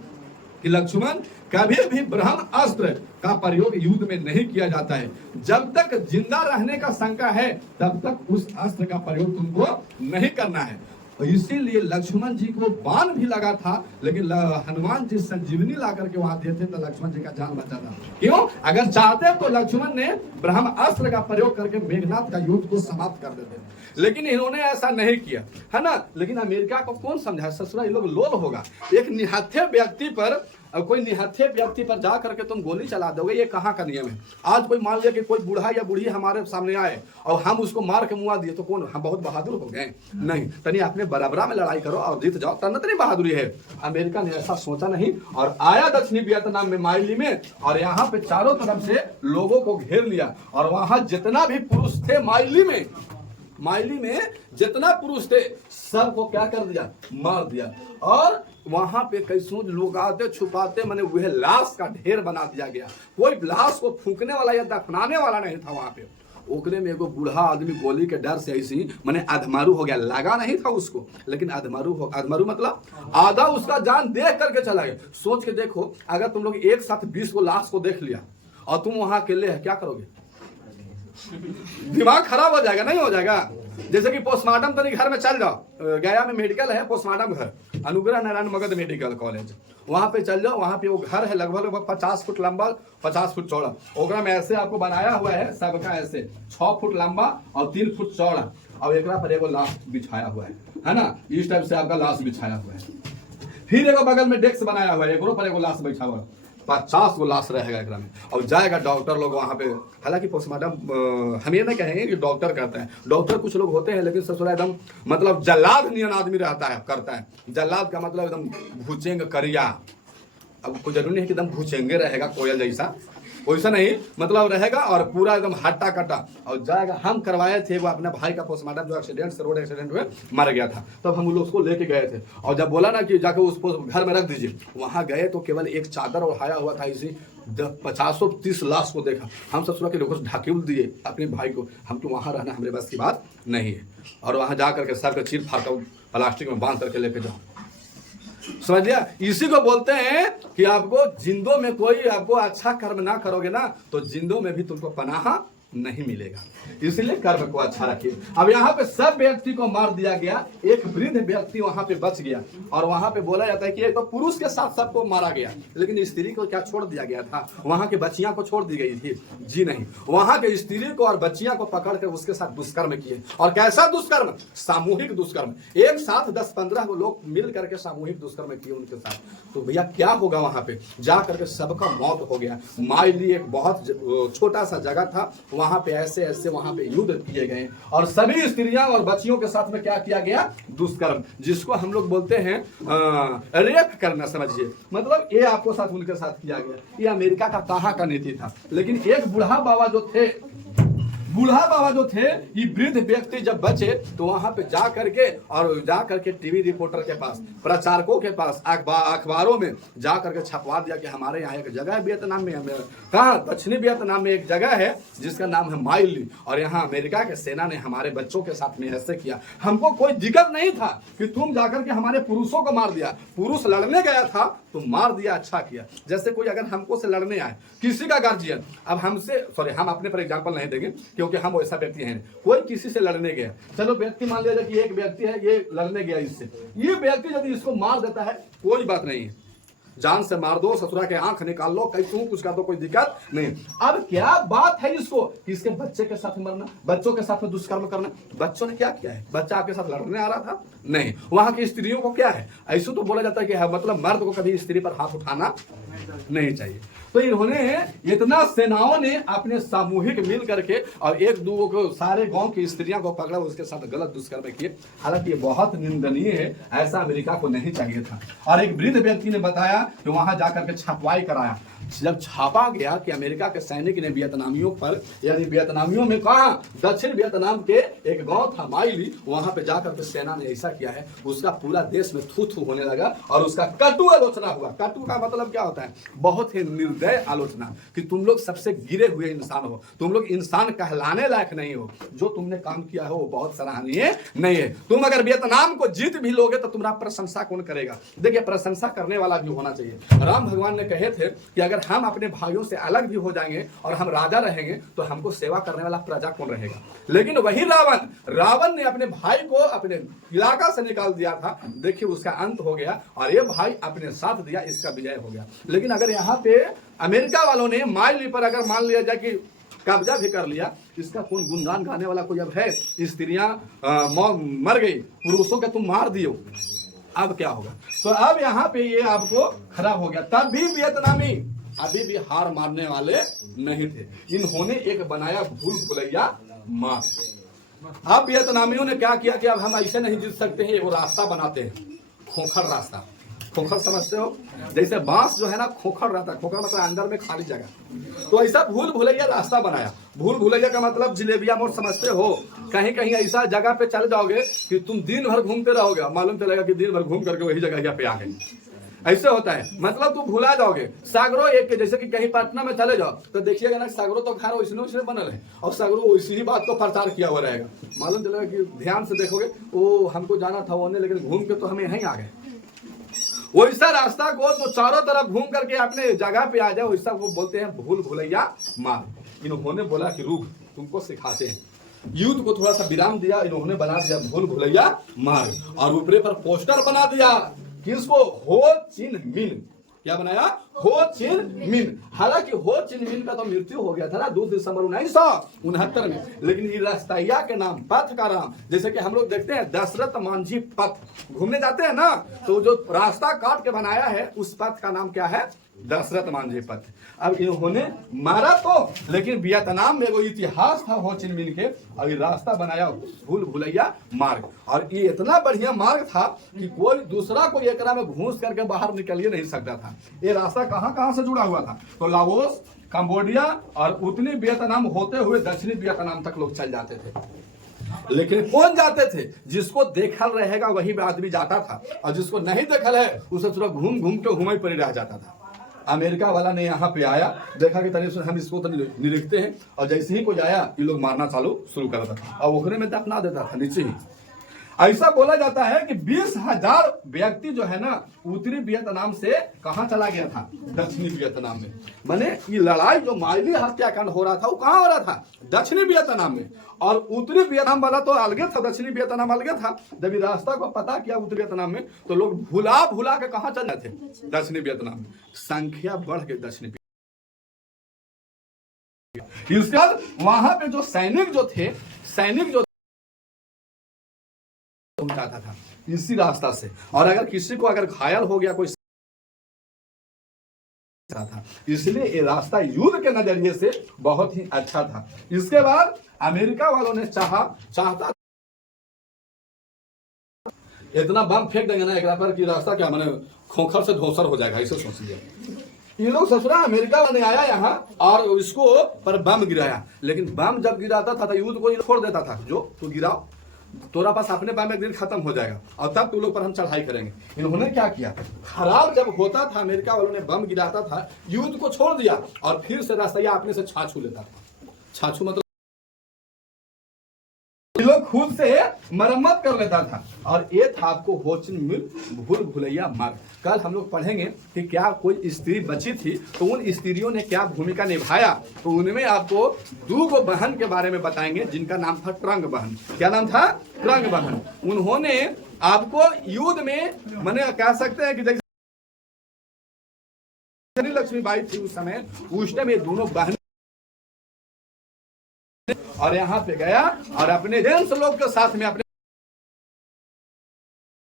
कि लक्ष्मण, कभी भी ब्रह्म अस्त्र का प्रयोग युद्ध में नहीं किया जाता है। जब तक जिंदा रहने का शंका है तब तक उस अस्त्र का प्रयोग तुमको नहीं करना है। तो इसीलिए लक्ष्मण जी को बाण भी लगा था, लेकिन हनुमान जी संजीवनी ला करके वहां दिए थे तो लक्ष्मण जी का जान बचा था। क्यों? अगर चाहते तो लक्ष्मण ने ब्रह्म अस्त्र का प्रयोग करके मेघनाथ का युद्ध को समाप्त कर देते, लेकिन इन्होंने ऐसा नहीं किया, है ना। लेकिन अमेरिका को कौन समझाए? ससुरा ये लोग लोल होगा। एक निहत्थे व्यक्ति पर, कोई निहत्थे व्यक्ति पर जा करके तुम गोली चला दोगे, ये कहाँ का नियम है? आज कोई मान लिया कि कोई बूढ़ा या बूढ़ी हमारे सामने आए और हम उसको मार के मुआ दिए तो कौन हम बहुत बहादुर हो गए? नहीं, तनी अपने बराबरा में लड़ाई करो और जीत जाओ, तब नहीं बहादुरी है। अमेरिका ने ऐसा सोचा नहीं और आया दक्षिणी वियतनाम में माइली में, और यहाँ पे चारों तरफ से लोगों को घेर लिया। और वहां जितना भी पुरुष थे माइली में जितना पुरुष थे सबको क्या कर दिया? मार दिया। और वहां पे कैसों लोग आते छुपाते, मैंने वह लाश का ढेर बना दिया गया। कोई लाश को फूंकने वाला या दफनाने वाला नहीं था वहां पे। ओकरे में एगो बूढ़ा आदमी गोली के डर से ऐसी मैंने अधमारू हो गया, लगा नहीं था उसको, लेकिन अधमारू मतलब आधा उसका जान देख करके चला गया। सोच के देखो, अगर तुम लोग एक साथ 20 को लाश को देख लिया और तुम वहां अकेले है, क्या करोगे? दिमाग खराब हो जाएगा, नहीं हो जाएगा? जैसे कि पोस्टमार्टम तो घर में चल जाओ, गया में मेडिकल है पोस्टमार्टम घर, अनुग्रह नारायण मगध मेडिकल कॉलेज, वहां पे चल जाओ। वहां पे वो घर है लगभग 50 फुट लंबा 50 फुट चौड़ा। ओकरा में ऐसे आपको बनाया हुआ है सबका, ऐसे 6 फुट लंबा और 3 फुट चौड़ा, और एकरा पर एगो लाश बिछाया हुआ है ना। इस टाइप से आपका लाश बिछाया हुआ है। फिर एगो बगल में डेस्क बनाया हुआ है, एकरो पर एगो लाश बैठा हुआ है। 50 गो लाश रहेगा एकरा में। और जाएगा डॉक्टर लोग वहां पे। हालांकि पोस्टमार्टम हम ये नहीं कहेंगे कि डॉक्टर करते हैं, डॉक्टर कुछ लोग होते हैं, लेकिन ससुरा एकदम मतलब जल्लाद नियन आदमी रहता है, करता है। जल्लाद का मतलब एकदम भूचेंग करिया। अब कोई जरूरी नहीं कि एकदम भूचेंगे रहेगा कोयल जैसा, वैसा नहीं, मतलब रहेगा और पूरा एकदम हट्टा कट्टा और जाएगा। हम करवाए थे वो अपने भाई का पोस्टमार्टम, जो एक्सीडेंट से रोड एक्सीडेंट में मर गया था, तब हम लोग उसको लेके गए थे। और जब बोला ना कि जाके उसको घर में रख दीजिए, वहां गए तो केवल एक चादर ओढ़ाया हुआ था, इसी 50-30 लाश को देखा। हम ससुरा के लोगों से ढकेल दिए अपने भाई को, हम तो वहां रहना हमारे बस की बात नहीं है। और वहां जा करके सर का चीर फाड़ प्लास्टिक में बांध करके लेके जाओ, समझ लिया। इसी को बोलते हैं कि आपको जिंदों में कोई आपको अच्छा कर्म ना करोगे ना, तो जिंदों में भी तुमको पनाह नहीं मिलेगा। इसलिए कर्म को अच्छा रखिए। अब यहाँ पे सब व्यक्ति को मार दिया गया, एक वृद्ध व्यक्ति वहां पे बच गया। और वहां पे बोला जाता है कि तो पुरुष के साथ सबको मारा गया, लेकिन स्त्री को क्या छोड़ दिया गया था? वहां के बच्चियां को छोड़ दी गई थी? जी नहीं, वहां के स्त्री को और बच्चियां को पकड़ कर उसके साथ दुष्कर्म किए। और कैसा दुष्कर्म? सामूहिक दुष्कर्म। एक साथ 10-15 लोग मिल करके सामूहिक दुष्कर्म किए उनके साथ। तो भैया क्या होगा? वहां पे जा करके सबका मौत हो गया। माइली एक बहुत छोटा सा जगह था, वहां पे ऐसे ऐसे वहां पे युद्ध किए गए और सभी स्त्रियां और बच्चियों के साथ में क्या किया गया? दुष्कर्म, जिसको हम लोग बोलते हैं रेप करना, समझिए। मतलब ये आपको साथ उनके साथ किया गया। ये अमेरिका का कहाँ का नीति था। लेकिन एक बूढ़ा बाबा जो थे, ये वृद्ध व्यक्ति जब बचे तो वहां पे जा करके टीवी रिपोर्टर के पास, प्रचारकों के पास, अखबारों में जा करके छपवा दिया कि हमारे यहाँ एक जगह है वियतनाम में, कहाँ? दक्षिणी वियतनाम में एक जगह है जिसका नाम है माइली, और यहाँ अमेरिका के सेना ने हमारे बच्चों के साथ में ऐसे किया। हमको कोई दिक्कत नहीं था कि तुम जाकर के हमारे पुरुषों को मार दिया। पुरुष लड़ने गया था तो मार दिया, अच्छा किया। जैसे कोई अगर हमको से लड़ने आए, किसी का गार्जियन, अब हमसे, सॉरी हम अपने पर एग्जांपल नहीं देंगे क्योंकि हम वैसा व्यक्ति हैं। कोई किसी से लड़ने गया, चलो व्यक्ति मान लिया जाए कि एक व्यक्ति है, ये लड़ने गया इससे, ये व्यक्ति यदि इसको मार देता है, कोई बात नहीं है, जान से मार दो, ससुरा के आंख निकाल लो, कहीं तू कुछ कर दो, कोई दिक्कत नहीं। अब क्या बात है इसको कि इसके बच्चे के साथ मरना, बच्चों के साथ में दुष्कर्म करना? बच्चों ने क्या किया है? बच्चा आपके साथ लड़ने आ रहा था? नहीं। वहां की स्त्रियों को क्या है? ऐसे तो बोला जाता है कि मतलब मर्द को कभी स्त्री पर हाथ उठाना नहीं चाहिए। तो इन्होंने इतना सेनाओं ने अपने सामूहिक मिल करके और एक दो को सारे गांव की स्त्रियां को पकड़ा, उसके साथ गलत दुष्कर्म किए। हालांकि ये बहुत निंदनीय है, ऐसा अमेरिका को नहीं चाहिए था। और एक वृद्ध व्यक्ति ने बताया कि वहां जाकर के छपवाई कराया। जब छापा गया कि अमेरिका के सैनिक ने वियतनामियों पर, यानी वियतनामियों में कहा, दक्षिण वियतनाम के एक गांव था माइली, वहां पे जाकर के सेना ने ऐसा किया है, उसका पूरा देश में थू थू होने लगा और उसका कटु आलोचना हुआ। कटु का मतलब क्या होता है? बहुत ही निर्दय आलोचना, कि तुम लोग सबसे गिरे हुए इंसान हो, तुम लोग इंसान कहलाने लायक नहीं हो, जो तुमने काम किया है वो बहुत सराहनीय नहीं है। तुम अगर वियतनाम को जीत भी लोगे तो तुम्हारा प्रशंसा कौन करेगा? देखिए, प्रशंसा करने वाला भी होना चाहिए। राम भगवान ने कहे थे कि अगर हम अपने भाइयों से अलग भी हो जाएंगे और हम राजा रहेंगे तो हमको सेवा करने वाला प्रजा कौन रहेगा? लेकिन वही रावण ने अपने भाई को अपने इलाका से निकाल दिया था। देखिए, उसका अंत हो गया और ये भाई अपने साथ दिया, इसका विजय हो गया। लेकिन अगर यहाँ पे अमेरिका वालों ने माइली पर अगर मान लिया जाए कि कब्जा भी कर लिया, इसका कौन गुणगान गाने वाला कोई अब है? स्त्रियां मर गई, पुरुषों के तुम मार दियो, अब क्या होगा? तो अब यहाँ पे ये आपको खराब हो गया। तब भी वियतनामी अभी भी हार मारने वाले नहीं थे। इन्होंने एक बनाया भूल भुलैया मार। अब वियतनामियों ने क्या किया कि अब हम ऐसे नहीं जीत सकते हैं, वो रास्ता बनाते हैं, खोखर रास्ता। खोखर समझते हो? जैसे बांस जो है ना, खोखर रहता है, खोखर मतलब अंदर में खाली जगह। तो ऐसा भूल भुलैया रास्ता बनाया। भूल भुलैया का मतलब जिलेबिया मोड़ समझते हो? कहीं कहीं ऐसा जगह पे चल जाओगे कि तुम दिन भर घूमते रहोगे, मालूम चलेगा कि दिन भर घूम करके वही जगह पे आ गए। ऐसे होता है, मतलब तुम भुला जाओगे। सागरो एक के, जैसे कि कहीं पटना में चले जाओ तो देखिएगा ना, सागरो तो घर वैसने बनल है और सागरो इसी बात को प्रचार किया हुआ रहेगा। मालूम चलेगा कि ध्यान से देखोगे, वो हमको जाना था वो, लेकिन घूम के तो हमें यहीं आ गए। वैसा रास्ता को तो चारों तरफ घूम करके अपने जगह पे आ जाए, वैसा वो बोलते हैं भूल भुलैया मार्ग। इन्होंने बोला कि रुक, तुमको सिखाते हैं। युद्ध को थोड़ा सा विराम दिया, इन्होंने बना दिया भूल भुलैया मार्ग और ऊपरे पर पोस्टर बना दिया। किसको? हो चिन मिन। क्या बनाया? हो चिन मिन। हालांकि हो चिन मिन का तो मृत्यु हो गया था ना 2 दिसंबर 1969 में, लेकिन ये रास्ताइया के नाम, पथ का नाम, जैसे कि हम लोग देखते हैं दशरथ मांझी पथ, घूमने जाते हैं ना, तो जो रास्ता काट के बनाया है उस पथ का नाम क्या है? दशरथ मांझी पथ। अब इन्होंने मारा तो, लेकिन वियतनाम में वो इतिहास था हो चिन मिन के, और ये रास्ता बनाया भूल भुलैया मार्ग। और ये इतना बढ़िया मार्ग था कि कोई दूसरा कोई एकरा में घुस करके बाहर निकल ही नहीं सकता था। ये रास्ता कहां से जुड़ा हुआ था? तो लाओस, कंबोडिया और उत्तरी वियतनाम होते हुए दक्षिणी वियतनाम तक लोग चल जाते थे। लेकिन कौन जाते थे? जिसको देखल रहेगा वही आदमी जाता था, और जिसको नहीं देखल है उसे थोड़ा घूम घूम के घूमे पर रह जाता था। अमेरिका वाला ने यहाँ पे आया, देखा कि तनिक हम इसको तो निरीखते हैं, और जैसे ही कोई आया ये लोग मारना शुरू कर देता और ओखरे में दफना देता था नीचे ही। ऐसा बोला जाता है कि 20,000 व्यक्ति जो है ना उत्तरी वियतनाम से कहां चला गया था, दक्षिणी वियतनाम में। माने ये लड़ाई जो माइली हत्याकांड हो रहा था वो कहां हो रहा था, दक्षिणी वियतनाम में। और उत्तरी वियतनाम वाला तो अलगे था, दक्षिणी वियतनाम अलगे था। जब रास्ता को पता किया उत्तरी वियतनाम में तो लोग भुला भुला के कहां चले थे, दक्षिणी वियतनाम में। संख्या बढ़ के दक्षिणी, इसके बाद वहां पे जो सैनिक जो पहुंचाता था इसी रास्ता से। और अगर किसी को अगर घायल हो गया कोई था, इसलिए ये रास्ता युद्ध के नजरिए से बहुत ही अच्छा था। इसके बाद अमेरिका वालों ने चाहता इतना बम फेंक देंगे ना एक पर कि रास्ता क्या माने खोखर से धोसर हो जाएगा, ऐसे सोचिए। ये लोग ससुरा अमेरिका वाले आया यहाँ और इसको पर बम गिराया, लेकिन बम जब गिराता था तो युद्ध को छोड़ देता था, जो तो गिराओ तोरा पास अपने बम एक दिन खत्म हो जाएगा और तब तुम लोग पर हम चढ़ाई करेंगे। इन्होंने क्या किया, खराब जब होता था अमेरिका वालों ने बम गिराता था, युद्ध को छोड़ दिया और फिर से रास्ता अपने से छाछू लेता था। छाछू मतलब लोग खुद से मरम्मत कर लेता था। और ये था आपको हो चिन मिल भूल भुलैया मार्ग। कल हम लोग पढ़ेंगे कि क्या कोई स्त्री बची थी तो उन स्त्रियों ने क्या भूमिका निभाया, तो उनमें आपको 2 बहन के बारे में बताएंगे जिनका नाम था ट्रंग बहन। क्या नाम था, ट्रंग बहन। उन्होंने आपको युद्ध में माने कह सकते हैं कि जैसे लक्ष्मीबाई थी उस समय, उस टाइम ये दोनों बहन और यहाँ पे गया और अपने जेंट्स लोग के साथ में अपने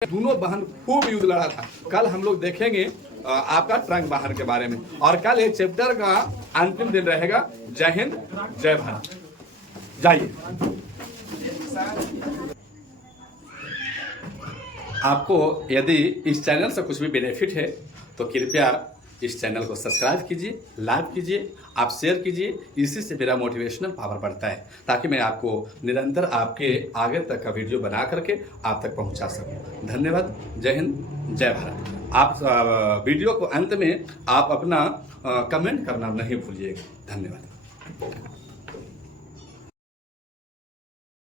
दोनों बहन खूब युद्ध लड़ा था। कल हम लोग देखेंगे आपका ट्रंग बहन के बारे में। और कल ये चैप्टर का अंतिम दिन रहेगा। जय हिंद, जय भारत। जाइए, आपको यदि इस चैनल से कुछ भी बेनिफिट है तो कृपया इस चैनल को सब्सक्राइब कीजिए, लाइक कीजिए, आप शेयर कीजिए। इसी से मेरा मोटिवेशनल पावर बढ़ता है ताकि मैं आपको निरंतर आपके आगे तक का वीडियो बना करके आप तक पहुंचा सकूं। धन्यवाद। जय हिंद, जय भारत। आप वीडियो को अंत में आप अपना कमेंट करना नहीं भूलिएगा। धन्यवाद।